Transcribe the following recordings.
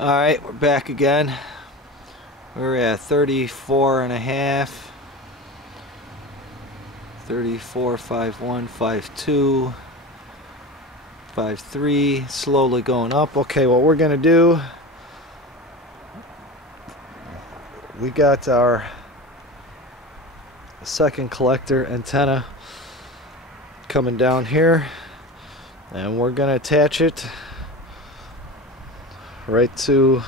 Alright, we're back again. We're at 34 and a half. 34, 51, 52, 53, slowly going up. Okay, what we're gonna do, we got our second collector antenna coming down here, and we're gonna attach it right to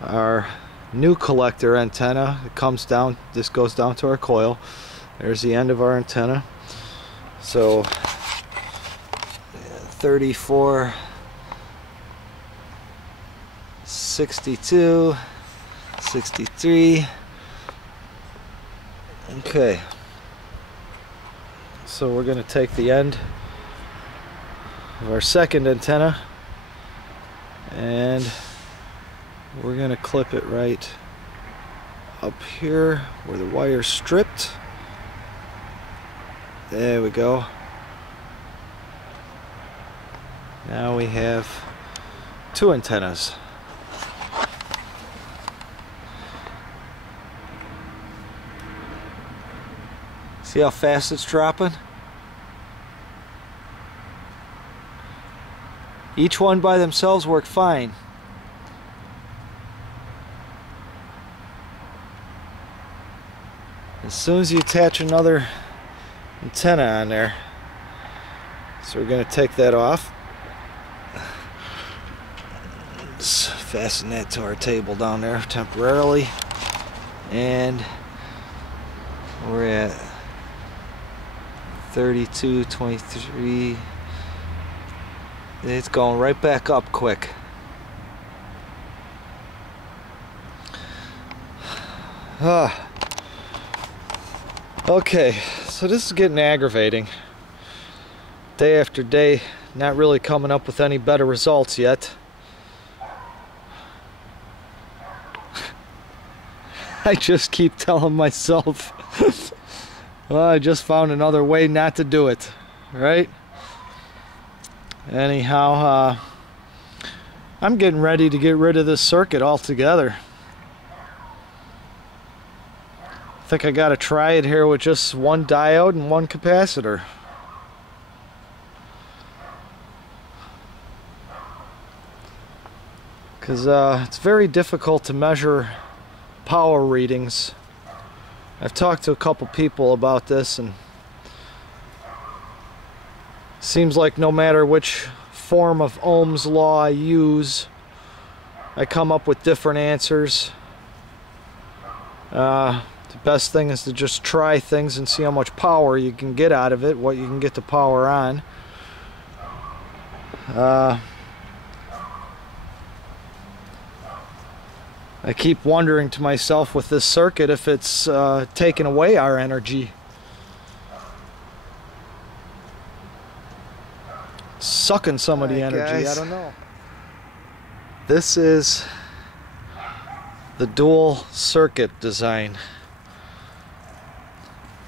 our new collector antenna. It comes down, this goes down to our coil. There's the end of our antenna. So 34, 62, 63. Okay, so we're going to take the end of our second antenna and we're going to clip it right up here where the wire's stripped. There we go. Now we have two antennas. See how fast it's dropping? Each one by themselves work fine. As soon as you attach another antenna on there, so we're going to take that off. Let's fasten that to our table down there temporarily, and we're at 32, 23. It's going right back up quick. Okay, so this is getting aggravating. Day after day, not really coming up with any better results yet. I just keep telling myself, well, I just found another way not to do it, right? Anyhow, I'm getting ready to get rid of this circuit altogether. I think I gotta try it here with just one diode and one capacitor. Because it's very difficult to measure power readings. I've talked to a couple people about this, and it seems like no matter which form of Ohm's law I use, I come up with different answers. The best thing is to just try things and see how much power you can get out of it, what you can get the power on. I keep wondering to myself with this circuit if it's taking away our energy. Sucking some of the energy, I don't know. This is the dual circuit design.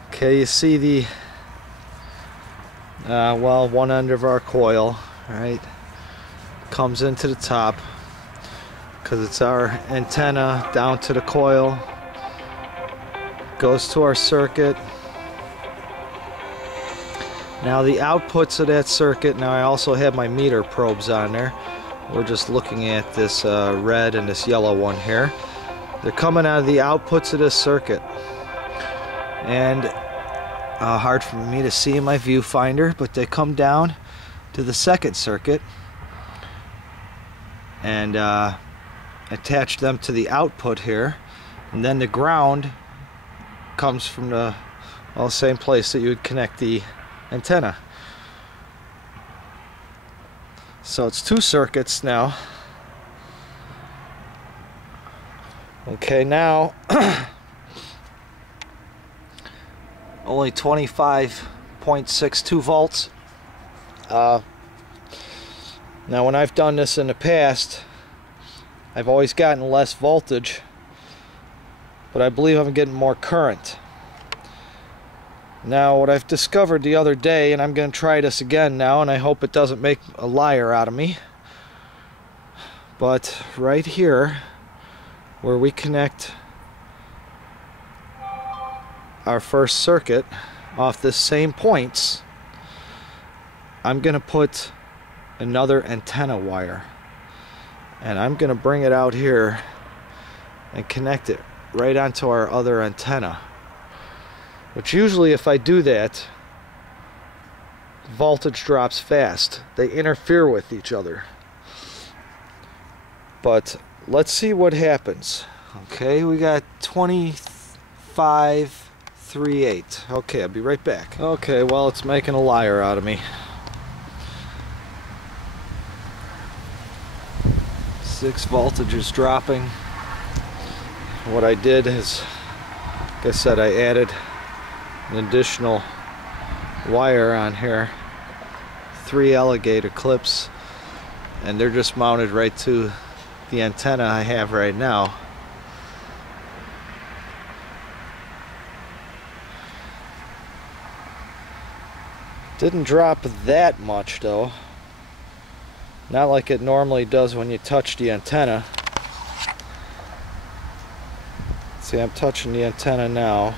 Okay, you see the well, one end of our coil, right, comes into the top because it's our antenna down to the coil, goes to our circuit. Now the outputs of that circuit, now I also have my meter probes on there. We're just looking at this red and this yellow one here. They're coming out of the outputs of this circuit. And hard for me to see in my viewfinder, but they come down to the second circuit and attach them to the output here, and then the ground comes from the same place that you would connect the antenna. So it's two circuits now. Okay, now only 25.62 volts. Now when I've done this in the past, I've always gotten less voltage, but I believe I'm getting more current. Now what I've discovered the other day, and I'm going to try this again now, and I hope it doesn't make a liar out of me, But right here, where we connect our first circuit off this same points, I'm gonna put another antenna wire, and I'm gonna bring it out here and connect it right onto our other antenna, which usually if I do that, voltage drops fast. They interfere with each other. But let's see what happens. Okay, we got 25.38. Okay, I'll be right back. Okay, well, it's making a liar out of me. 6 voltage is dropping. What I did is, like I said, I added an additional wire on here, 3 alligator clips, and they're just mounted right to the antenna I have right now. Didn't drop that much though, not like it normally does when you touch the antenna. See, I'm touching the antenna now.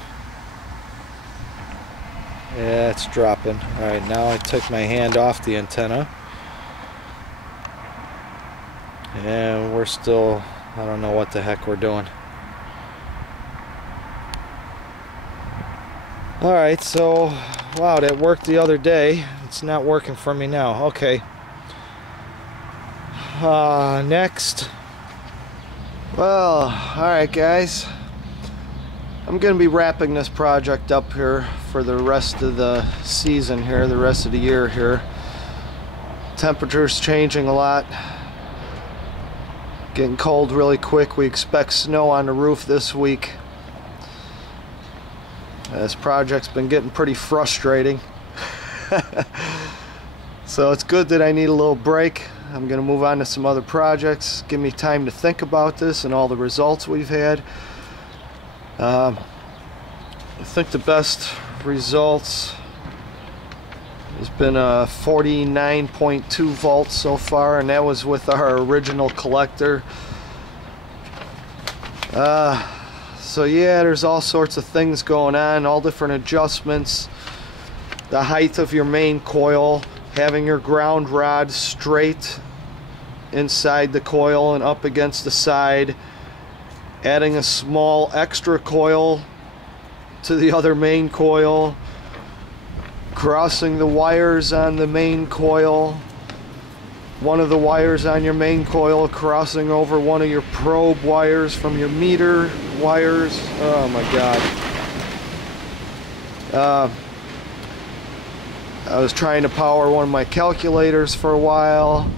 Yeah, it's dropping. Alright, now I take my hand off the antenna. And we're still, I don't know what the heck we're doing. Alright, so, wow, that worked the other day. It's not working for me now. Okay. Next. Well, alright guys. I'm going to be wrapping this project up here for the rest of the season here, the rest of the year here. Temperature's changing a lot. Getting cold really quick. We expect snow on the roof this week. This project's been getting pretty frustrating. So it's good that I need a little break. I'm going to move on to some other projects. Give me time to think about this and all the results we've had. I think the best results has been 49.2 volts so far, and that was with our original collector. So yeah, there's all sorts of things going on, all different adjustments. The height of your main coil, having your ground rod straight inside the coil and up against the side, adding a small extra coil to the other main coil, crossing the wires on the main coil, one of the wires on your main coil crossing over one of your probe wires from your meter wires. Oh my god. I was trying to power one of my calculators for a while,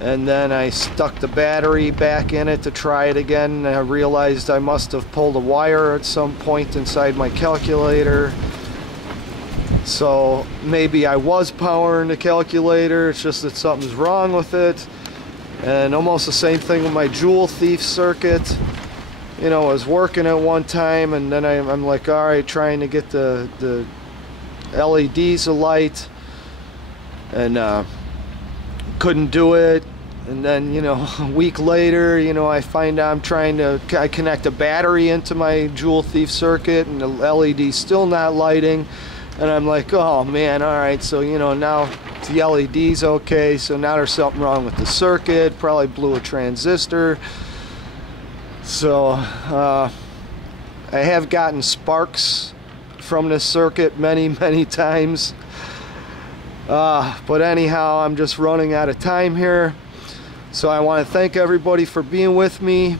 and then I stuck the battery back in it to try it again, and I realized I must have pulled a wire at some point inside my calculator. So maybe I was powering the calculator, it's just that something's wrong with it. And almost the same thing with my Joule Thief circuit. You know, I was working at one time, and then I'm like, alright, trying to get the LEDs alight, and couldn't do it. And then, you know, a week later, you know, I find out I connect a battery into my Joule Thief circuit, and the LED's still not lighting. And I'm like, oh man, alright, so you know, now the LED's okay, so now there's something wrong with the circuit, probably blew a transistor. So I have gotten sparks from this circuit many times, but anyhow, I'm just running out of time here. So I want to thank everybody for being with me,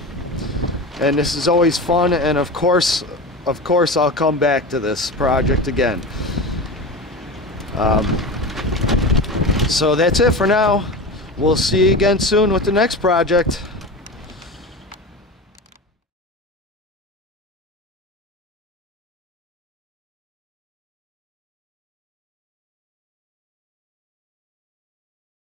and this is always fun, and of course I'll come back to this project again. So that's it for now. We'll see you again soon with the next project.